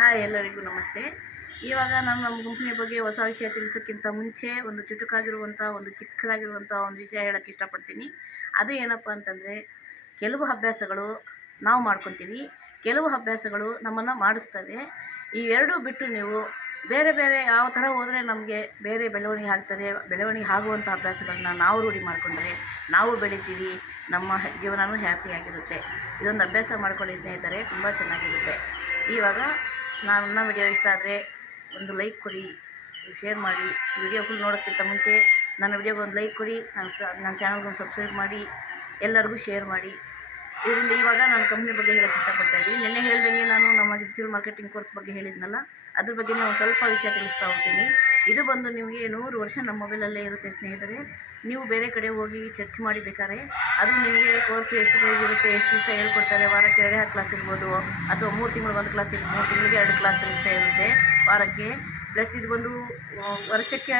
Hi, ಎಲ್ಲರಿಗೂ ನಮಸ್ತೆ. ಇವಾಗ ನಾನು ನಮ್ಮ ಗುಂಪಿನ ಬಗ್ಗೆ ಹೊಸ ವಿಷಯ ತಿಳಿಸೋಕ್ಕಿಂತ ಮುಂಚೆ ಒಂದು ಚುಟುಕಾಗಿರುವಂಥ ಒಂದು ಚಿಕ್ಕದಾಗಿರುವಂಥ ಒಂದು ವಿಷಯ ಹೇಳೋಕ್ಕೆ ಇಷ್ಟಪಡ್ತೀನಿ. ಅದು ಏನಪ್ಪ ಅಂತಂದರೆ, ಕೆಲವು ಅಭ್ಯಾಸಗಳು ನಾವು ಮಾಡ್ಕೊತೀವಿ, ಕೆಲವು ಅಭ್ಯಾಸಗಳು ನಮ್ಮನ್ನು ಮಾಡಿಸ್ತವೆ. ಈ ಎರಡೂ ಬಿಟ್ಟು ನೀವು ಬೇರೆ ಬೇರೆ ಯಾವ ಥರ ಹೋದರೆ ನಮಗೆ ಬೇರೆ ಬೆಳವಣಿಗೆ ಆಗ್ತದೆ, ಬೆಳವಣಿಗೆ ಆಗುವಂಥ ಅಭ್ಯಾಸಗಳನ್ನ ನಾವು ರೂಢಿ ಮಾಡಿಕೊಂಡ್ರೆ ನಾವು ಬೆಳಿತೀವಿ, ನಮ್ಮ ಜೀವನವೂ ಹ್ಯಾಪಿಯಾಗಿರುತ್ತೆ. ಇದೊಂದು ಅಭ್ಯಾಸ ಮಾಡ್ಕೊಳ್ಳಿ ಸ್ನೇಹಿತರೆ, ತುಂಬ ಚೆನ್ನಾಗಿರುತ್ತೆ. ಇವಾಗ ನನ್ನ ವಿಡಿಯೋ ಇಷ್ಟ ಆದರೆ ಒಂದು ಲೈಕ್ ಕೊಡಿ, ಶೇರ್ ಮಾಡಿ. ವಿಡಿಯೋ ಫುಲ್ ನೋಡೋಕ್ಕಿಂತ ಮುಂಚೆ ನನ್ನ ವಿಡಿಯೋಗೆ ಒಂದು ಲೈಕ್ ಕೊಡಿ, ನನ್ನ ಚಾನಲ್ಗೊಂದು ಸಬ್ಸ್ಕ್ರೈಬ್ ಮಾಡಿ, ಎಲ್ಲರಿಗೂ ಶೇರ್ ಮಾಡಿ. ಇದರಿಂದ ಇವಾಗ ನಾನು ಕಂಪ್ನಿ ಬಗ್ಗೆ ಹೇಳೋಕ್ಕೆ ಇಷ್ಟಪಡ್ತಾಯಿದ್ದೀನಿ. ನಿನ್ನೆ ಹೇಳ್ದಂಗೆ ನಾನು ನಮ್ಮ ಡಿಜಿಟಲ್ ಮಾರ್ಕೆಟಿಂಗ್ ಕೋರ್ಸ್ ಬಗ್ಗೆ ಹೇಳಿದ್ನಲ್ಲ, ಅದ್ರ ಬಗ್ಗೆ ನಾನು ಸ್ವಲ್ಪ ವಿಷಯ ತಿಳಿಸ್ತಾ ಹೋಗ್ತೀನಿ. ಇದು ಬಂದು ನಿಮಗೆ 100 ವರ್ಷ ನಮ್ಮ ಮೊಬೈಲಲ್ಲೇ ಇರುತ್ತೆ ಸ್ನೇಹಿತರೆ. ನೀವು ಬೇರೆ ಕಡೆ ಹೋಗಿ ಸರ್ಚ್ ಮಾಡಿ ಬೇಕಾದ್ರೆ ಅದು ನಿಮಗೆ ಕೋರ್ಸ್ ಎಷ್ಟು ಪ್ರೈಸ್ ಇರುತ್ತೆ, ಎಷ್ಟು ದಿವಸ ಹೇಳ್ಕೊಡ್ತಾರೆ, ವಾರಕ್ಕೆ 2 ಕ್ಲಾಸ್ ಇರ್ಬೋದು, ಅಥವಾ 3 ತಿಂಗಳಿಗೆ 1 ಕ್ಲಾಸ್ ಇರುತ್ತೆ, 3 ತಿಂಗಳಿಗೆ 2 ಕ್ಲಾಸ್ ಇರುತ್ತೆ ವಾರಕ್ಕೆ. ಪ್ಲಸ್ ಇದು ಬಂದು ವರ್ಷಕ್ಕೆ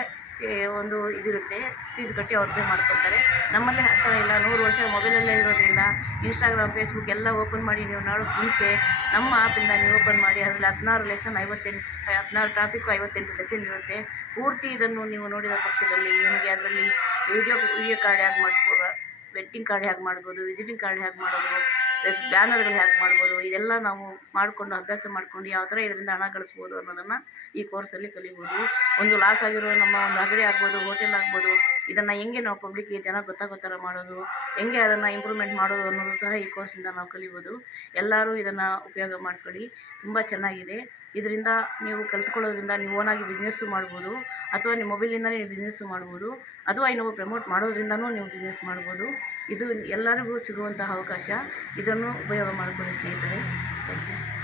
ಒಂದು ಇದಿರುತ್ತೆ, ಫೀಸ್ ಕಟ್ಟಿ ಅವ್ರು ಪೇ ಮಾಡ್ಕೊಳ್ತಾರೆ. ನಮ್ಮಲ್ಲಿ ಆ ಥರ ಇಲ್ಲ. 100 ವರ್ಷ ಮೊಬೈಲಲ್ಲೇ ಇರೋದ್ರಿಂದ ಇನ್ಸ್ಟಾಗ್ರಾಮ್, ಫೇಸ್ಬುಕ್ ಎಲ್ಲ ಓಪನ್ ಮಾಡಿ ನೀವು ನೋಡೋಕ್ಕೆ ಮುಂಚೆ ನಮ್ಮ ಆ್ಯಪಿಂದ ನೀವು ಓಪನ್ ಮಾಡಿ ಅದರಲ್ಲಿ 16 ಲೆಸನ್ 16 ಟಾಪಿಕ್ 58 ಲೆಸನ್ ಇರುತ್ತೆ. ಪೂರ್ತಿ ಇದನ್ನು ನೀವು ನೋಡಿದ ಪಕ್ಷದಲ್ಲಿ ನಿಮಗೆ ಅದರಲ್ಲಿ ವಿಡಿಯೋ ಕಾರ್ಡ್ ಹೇಗೆ ಮಾಡಿಸ್ಬೋದು, ವೆಡ್ಡಿಂಗ್ ಕಾರ್ಡ್ ಹೇಗೆ ಮಾಡ್ಬೋದು, ವಿಸಿಟಿಂಗ್ ಕಾರ್ಡ್ ಹೇಗೆ ಮಾಡೋದು, ಪ್ಲಸ್ ಬ್ಯಾನರ್ಗಳು ಹೇಗೆ ಮಾಡ್ಬೋದು, ಇದೆಲ್ಲ ನಾವು ಮಾಡಿಕೊಂಡು ಅಭ್ಯಾಸ ಮಾಡ್ಕೊಂಡು ಯಾವ ಥರ ಇದರಿಂದ ಹಣ ಗಳಿಸ್ಬೋದು ಅನ್ನೋದನ್ನು ಈ ಕೋರ್ಸಲ್ಲಿ ಕಲಿಬೋದು. ಒಂದು ಲಾಸ್ ಆಗಿರೋ ನಮ್ಮ ಒಂದು ಅಂಗಡಿ ಆಗ್ಬೋದು, ಹೋಟೆಲ್ ಆಗ್ಬೋದು, ಇದನ್ನು ಹೆಂಗೆ ನಾವು ಪಬ್ಲಿಕ್ಗೆ ಜನ ಗೊತ್ತಾಗೋ ಥರ ಮಾಡೋದು, ಹೆಂಗೆ ಅದನ್ನು ಇಂಪ್ರೂವ್ಮೆಂಟ್ ಮಾಡೋದು ಅನ್ನೋದು ಸಹ ಈ ಕೋರ್ಸಿಂದ ನಾವು ಕಲಿಬೋದು. ಎಲ್ಲರೂ ಇದನ್ನು ಉಪಯೋಗ ಮಾಡ್ಕೊಳ್ಳಿ, ತುಂಬ ಚೆನ್ನಾಗಿದೆ. ಇದರಿಂದ ನೀವು ಕಲ್ತ್ಕೊಳ್ಳೋದ್ರಿಂದ ನೀವು ಓನಾಗಿ ಬಿಸ್ನೆಸ್ಸು ಮಾಡ್ಬೋದು, ಅಥವಾ ನಿಮ್ಮ ಮೊಬೈಲಿಂದಲೇ ನೀವು ಬಿಸ್ನೆಸ್ಸು ಮಾಡ್ಬೋದು, ಅಥವಾ ಇನ್ನೊಬ್ಬರು ಪ್ರಮೋಟ್ ಮಾಡೋದ್ರಿಂದನೂ ನೀವು ಬಿಸ್ನೆಸ್ ಮಾಡ್ಬೋದು. ಇದು ಎಲ್ಲರಿಗೂ ಸಿಗುವಂತಹ ಅವಕಾಶ. ಇದನ್ನು ಉಪಯೋಗ ಮಾಡಿಕೊಳ್ಳಿ ಸ್ನೇಹಿತರೆ. Thank you.